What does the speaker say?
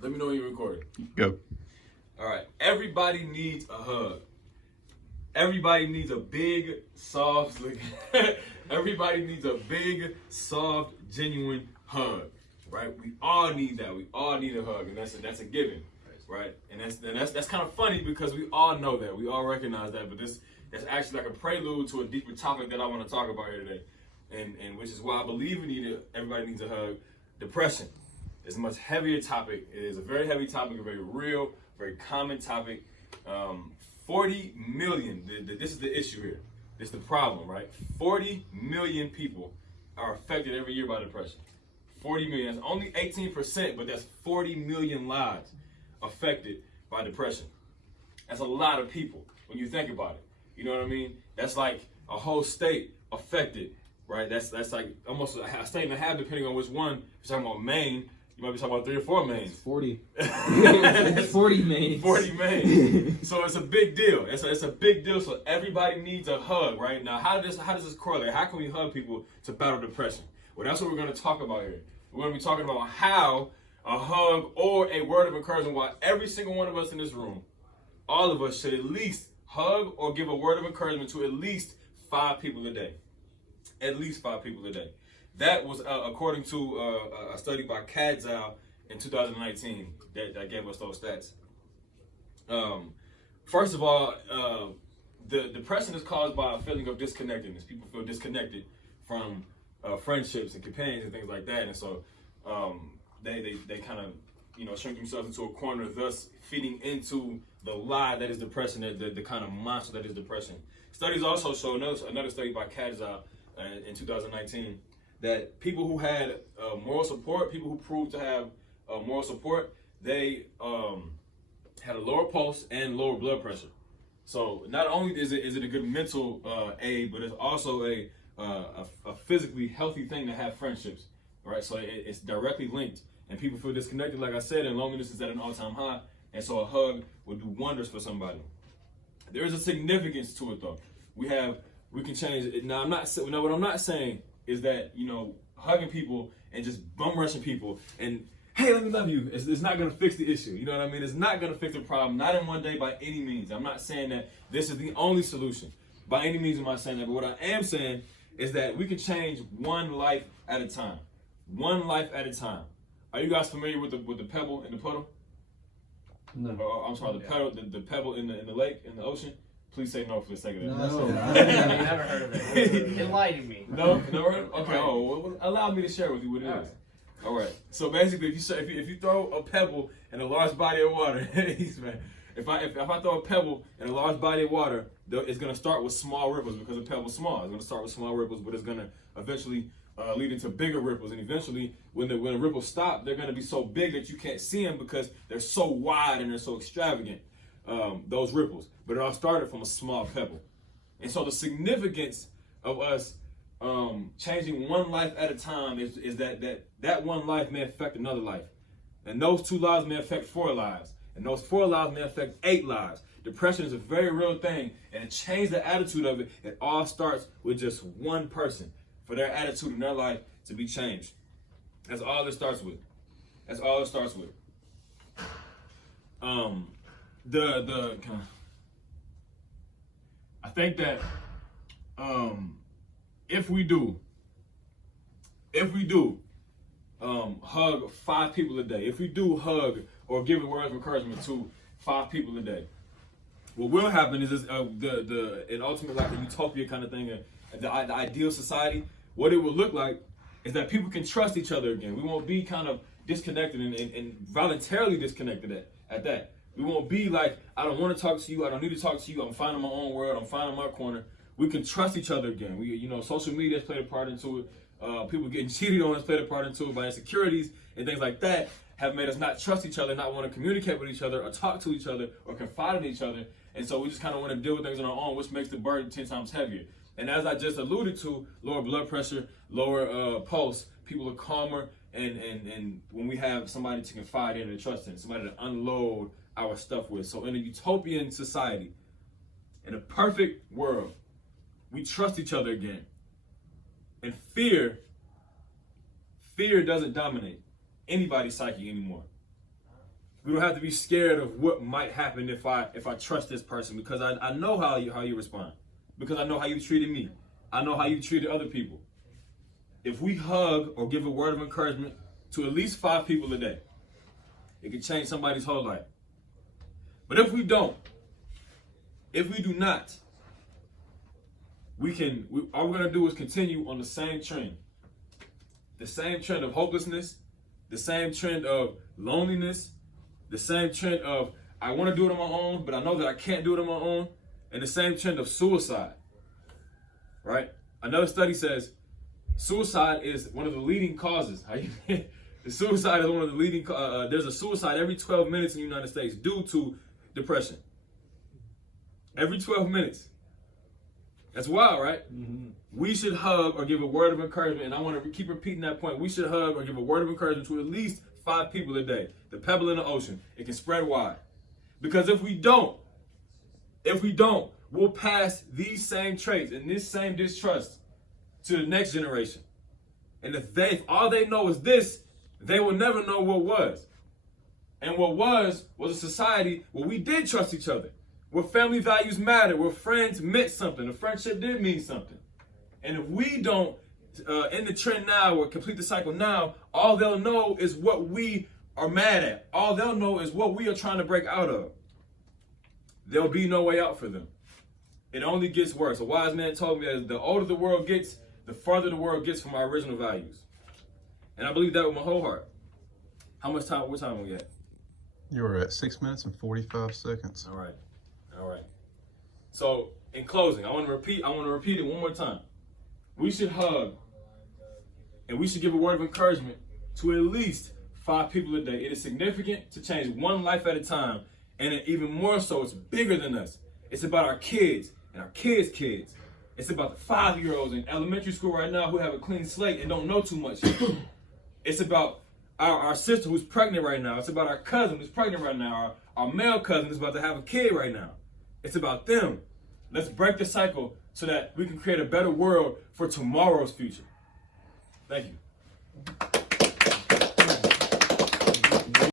Let me know when you're recording. Go. All right. Everybody needs a hug. Everybody needs a big, soft. Everybody needs a big, soft, genuine hug. Right? We all need that. We all need a hug, and that's a given. Right? And that's kind of funny because we all know that. We all recognize that. But that's actually like a prelude to a deeper topic that I want to talk about here today, and which is why I believe everybody needs a hug. Depression. It's a much heavier topic. It is a very heavy topic, a very real, very common topic. 40 million, this is the issue here. This is the problem, right? 40 million people are affected every year by depression. 40 million, that's only 18%, but that's 40 million lives affected by depression. That's a lot of people when you think about it. You know what I mean? That's like a whole state affected, right? That's like almost a state and a half, depending on which one. If you're talking about Maine, you might be talking about 3 or 4 Maines. 40. It's 40 Maines. 40 Maines. So it's a big deal. It's a big deal. So everybody needs a hug, right? Now, how does this correlate? How can we hug people to battle depression? Well, that's what we're going to talk about here. We're going to be talking about how a hug or a word of encouragement, while every single one of us in this room, all of us should at least hug or give a word of encouragement to at least 5 people a day. At least 5 people a day. That was according to a study by Kadzal in 2019 that gave us those stats. First of all, the depression is caused by a feeling of disconnectedness. People feel disconnected from friendships and companions and things like that, and so they kind of shrink themselves into a corner, thus feeding into the lie that is depression, the kind of monster that is depression. Studies also show another study by Kadzal in 2019. That people who had moral support, people who proved to have moral support, they had a lower pulse and lower blood pressure. So not only is it a good mental aid, but it's also a physically healthy thing to have friendships, right? So it's directly linked, and people feel disconnected, like I said, and loneliness is at an all-time high, and so a hug would do wonders for somebody. There is a significance to it, though. We can change it. Now, what I'm not saying is that, hugging people and just bum rushing people and, hey, let me love you, it's not going to fix the issue. You know what I mean? It's not going to fix the problem, not in one day by any means. I'm not saying that this is the only solution. By any means am I saying that. But what I am saying is that we can change one life at a time. One life at a time. Are you guys familiar with the pebble in the puddle? No. I'm sorry, the pebble in the lake, in the ocean? Please say no for the sake of that. No. Never heard of it. Enlighten me. No, never heard of it? Okay, well, allow me to share with you what it is. All right. So basically, if you throw a pebble in a large body of water, if I throw a pebble in a large body of water, it's going to start with small ripples because the pebble's small. It's going to start with small ripples, but it's going to eventually lead into bigger ripples. And eventually, when the ripples stop, they're going to be so big that you can't see them because they're so wide and they're so extravagant. Those ripples, but it all started from a small pebble. And so the significance of us changing one life at a time is that one life may affect another life, and those 2 lives may affect 4 lives, and those 4 lives may affect 8 lives. Depression is a very real thing, and to change the attitude of it, it all starts with just one person, for their attitude in their life to be changed. That's all it starts with. That's all it starts with. I think that if we do hug 5 people a day, if we do hug or give a word of encouragement to 5 people a day, what will happen is an ultimate, like a utopia kind of thing, the ideal society. What it will look like is that people can trust each other again. We won't be kind of disconnected and voluntarily disconnected at that. We won't be like, I don't want to talk to you. I don't need to talk to you. I'm fine in my own world. I'm fine in my corner. We can trust each other again. Social media has played a part into it. People getting cheated on has played a part into it by insecurities and things like that have made us not trust each other, not want to communicate with each other or talk to each other or confide in each other. And so we just kind of want to deal with things on our own, which makes the burden 10 times heavier. And as I just alluded to, lower blood pressure, lower pulse, people are calmer. And when we have somebody to confide in and trust in, somebody to unload our stuff with. So in a utopian society, in a perfect world, we trust each other again. And fear doesn't dominate anybody's psyche anymore. We don't have to be scared of what might happen if I trust this person, because I know how you respond, because I know how you treated me. I know how you treated other people. If we hug or give a word of encouragement to at least 5 people a day, it can change somebody's whole life. But if we don't, if we do not, all we're gonna do is continue on the same trend. The same trend of hopelessness, the same trend of loneliness, the same trend of I want to do it on my own, but I know that I can't do it on my own, and the same trend of suicide. Right? Another study says suicide is one of the leading causes. Suicide is one of the leading. There's a suicide every 12 minutes in the United States due to depression. Every 12 minutes. That's wild, right? Mm-hmm. We should hug or give a word of encouragement, and I want to keep repeating that point. We should hug or give a word of encouragement to at least 5 people a day. The pebble in the ocean. It can spread wide. Because if we don't, we'll pass these same traits and this same distrust to the next generation. And if all they know is this, they will never know what was. And what was a society where we did trust each other, where family values mattered, where friends meant something, a friendship did mean something. And if we don't end the trend now or complete the cycle now, all they'll know is what we are mad at. All they'll know is what we are trying to break out of. There'll be no way out for them. It only gets worse. A wise man told me that the older the world gets, the farther the world gets from our original values. And I believe that with my whole heart. What time are we at? You were at 6 minutes and 45 seconds. All right. So in closing, I want to repeat it one more time. We should hug and we should give a word of encouragement to at least 5 people a day. It is significant to change one life at a time, and even more so, it's bigger than us. It's about our kids and our kids' kids. It's about the 5-year-olds in elementary school right now who have a clean slate and don't know too much. It's about our sister who's pregnant right now. It's about our cousin who's pregnant right now. Our male cousin who's about to have a kid right now. It's about them. Let's break the cycle so that we can create a better world for tomorrow's future. Thank you.